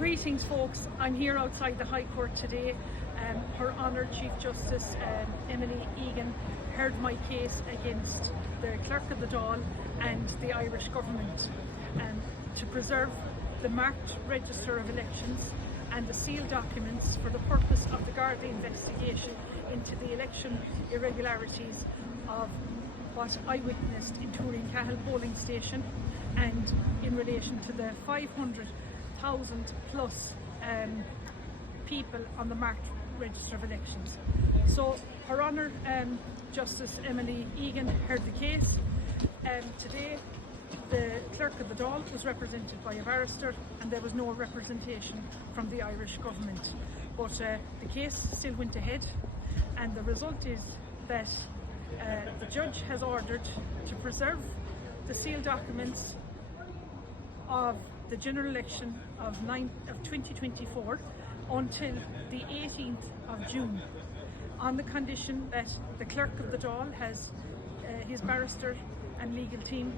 Greetings folks, I'm here outside the High Court today. Her Honour Chief Justice Emily Egan heard my case against the Clerk of the Dáil and the Irish Government to preserve the marked register of elections and the sealed documents for the purpose of the Gardaí investigation into the election irregularities of what I witnessed in Turin-Cahill polling station and in relation to the 500,000 plus people on the marked register of elections. So Her Honour Justice Emily Egan heard the case. Today the Clerk of the Dáil was represented by a barrister and there was no representation from the Irish Government. But the case still went ahead, and the result is that the judge has ordered to preserve the sealed documents of the general election of 2024 until the 18th of June, on the condition that the Clerk of the Dáil has, his barrister and legal team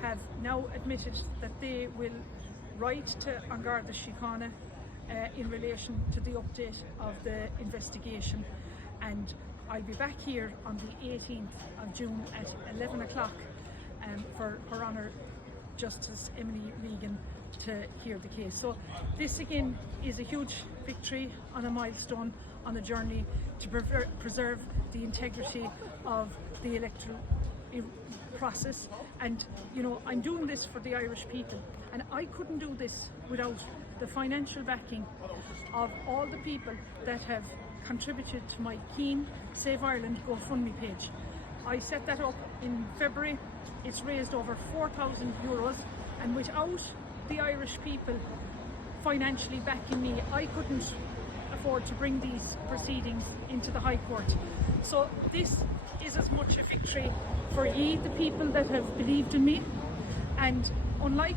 have now admitted that they will write to An Garda Síochána in relation to the update of the investigation, and I'll be back here on the 18th of June at 11 o'clock for Her Honour Justice Emily Egan to hear the case. So this again is a huge victory on a milestone on the journey to preserve the integrity of the electoral process. And you know, I'm doing this for the Irish people, and I couldn't do this without the financial backing of all the people that have contributed to my Keen Save Ireland GoFundMe page. I set that up in February. It's raised over €4,000, and without the Irish people financially backing me, I couldn't afford to bring these proceedings into the High Court. So this is as much a victory for ye, the people that have believed in me, and unlike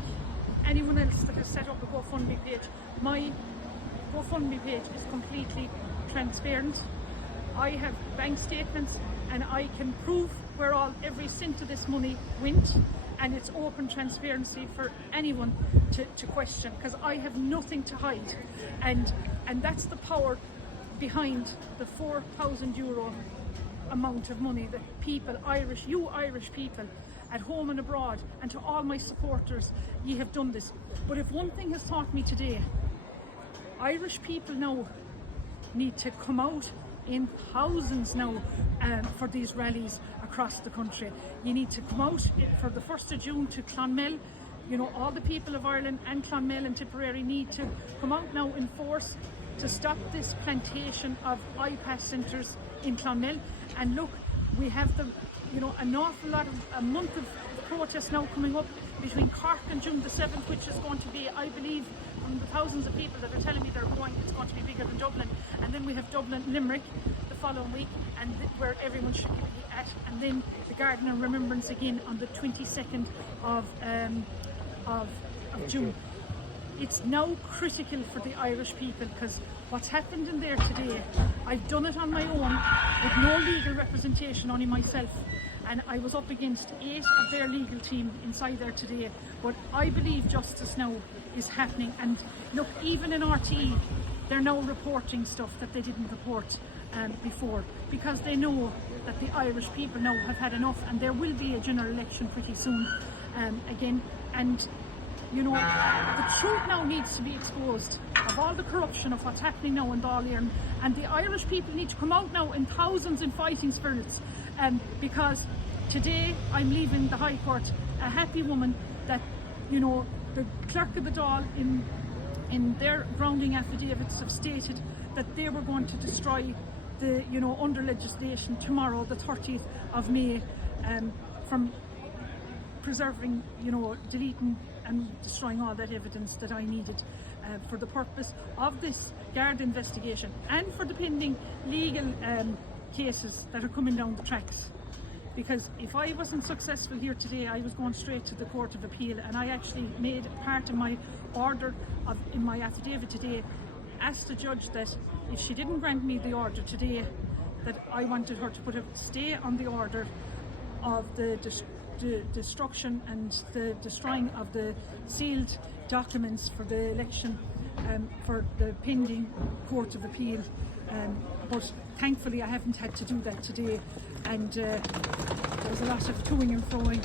anyone else that has set up a GoFundMe page, my GoFundMe page is completely transparent. I have bank statements and I can prove where every cent of this money went, and it's open transparency for anyone to question, because I have nothing to hide, and that's the power behind the €4,000 amount of money that people, you Irish people at home and abroad, and to all my supporters, ye have done this. But if one thing has taught me today, Irish people now need to come out in thousands now for these rallies across the country. You need to come out for the 1st of June to Clonmel. You know, all the people of Ireland and Clonmel and Tipperary need to come out now in force to stop this plantation of iPass centres in Clonmel. And look, we have an awful lot of a month of protests now coming up between Cork and June the 7th, which is going to be, I believe, from the thousands of people that are telling me they're going, it's going to be bigger than Dublin. And then we have Dublin, Limerick the following week, and where everyone should be at. And then the Garden of Remembrance again on the 22nd of June. It's now critical for the Irish people, because what's happened in there today, I've done it on my own with no legal representation, only myself, and I was up against 8 of their legal team inside there today. But I believe justice now is happening, and look, even in RTE they're now reporting stuff that they didn't report before, because they know that the Irish people now have had enough, and there will be a general election pretty soon again. And you know, the truth now needs to be exposed of all the corruption of what's happening now in Dáil Éireann, and the Irish people need to come out now in thousands in fighting spirits, because today I'm leaving the High Court a happy woman that, you know, the Clerk of the Dáil in their grounding affidavits have stated that they were going to destroy the, you know, under legislation tomorrow, the 30th of May, from preserving, you know, deleting and destroying all that evidence that I needed for the purpose of this Garda investigation and for the pending legal cases that are coming down the tracks. Because if I wasn't successful here today, I was going straight to the Court of Appeal, and I actually made part of my order in my affidavit today, asked the judge that if she didn't grant me the order today, that I wanted her to put a stay on the order of the destruction and the destroying of the sealed documents for the election for the pending Court of Appeal, but thankfully I haven't had to do that today, and there was a lot of toing and froing.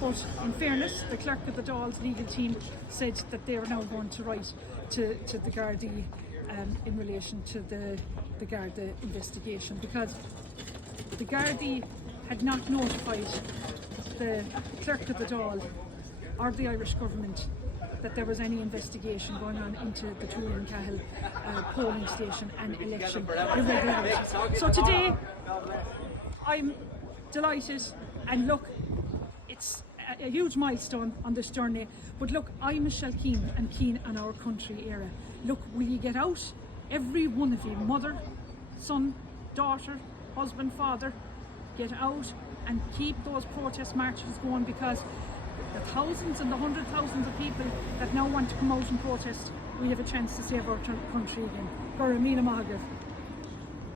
But in fairness, the Clerk of the Dáil's legal team said that they are now going to write to the Gardaí in relation to the Garda investigation, because the Gardaí had not notified the Clerk of the Dáil or the Irish government that there was any investigation going on into the Tuathing polling station and election irregularities. So today I'm delighted, and look, it's a huge milestone on this journey, but look, I'm Michelle Keane and keen on our country era. Look, will you get out, every one of you, mother, son, daughter, husband, father, get out and keep those protest marches going, because the thousands and the 100,000s of people that now want to come out and protest, we have a chance to save our country again. Gura Míle Maith Agaibh.